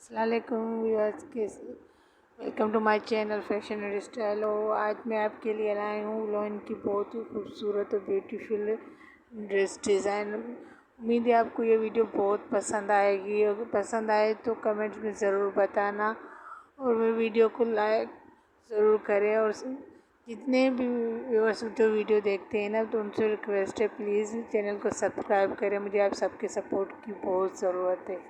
अस्सलामुअलैकुम व्यूअर्स के welcome to my channel fashion and style. और आज मैं आपके लिए लाई हूँ लोन की बहुत ही खूबसूरत और ब्यूटीफुल ड्रेस डिज़ाइन। उम्मीद है आपको ये वीडियो बहुत पसंद आएगी। अगर पसंद आए तो कमेंट्स में ज़रूर बताना और वो वीडियो को लाइक ज़रूर करें। और जितने भी व्यूअर्स जो वीडियो देखते हैं ना, तो उनसे रिक्वेस्ट है प्लीज़ चैनल को सब्सक्राइब करें। मुझे आप सबके सपोर्ट की बहुत ज़रूरत है।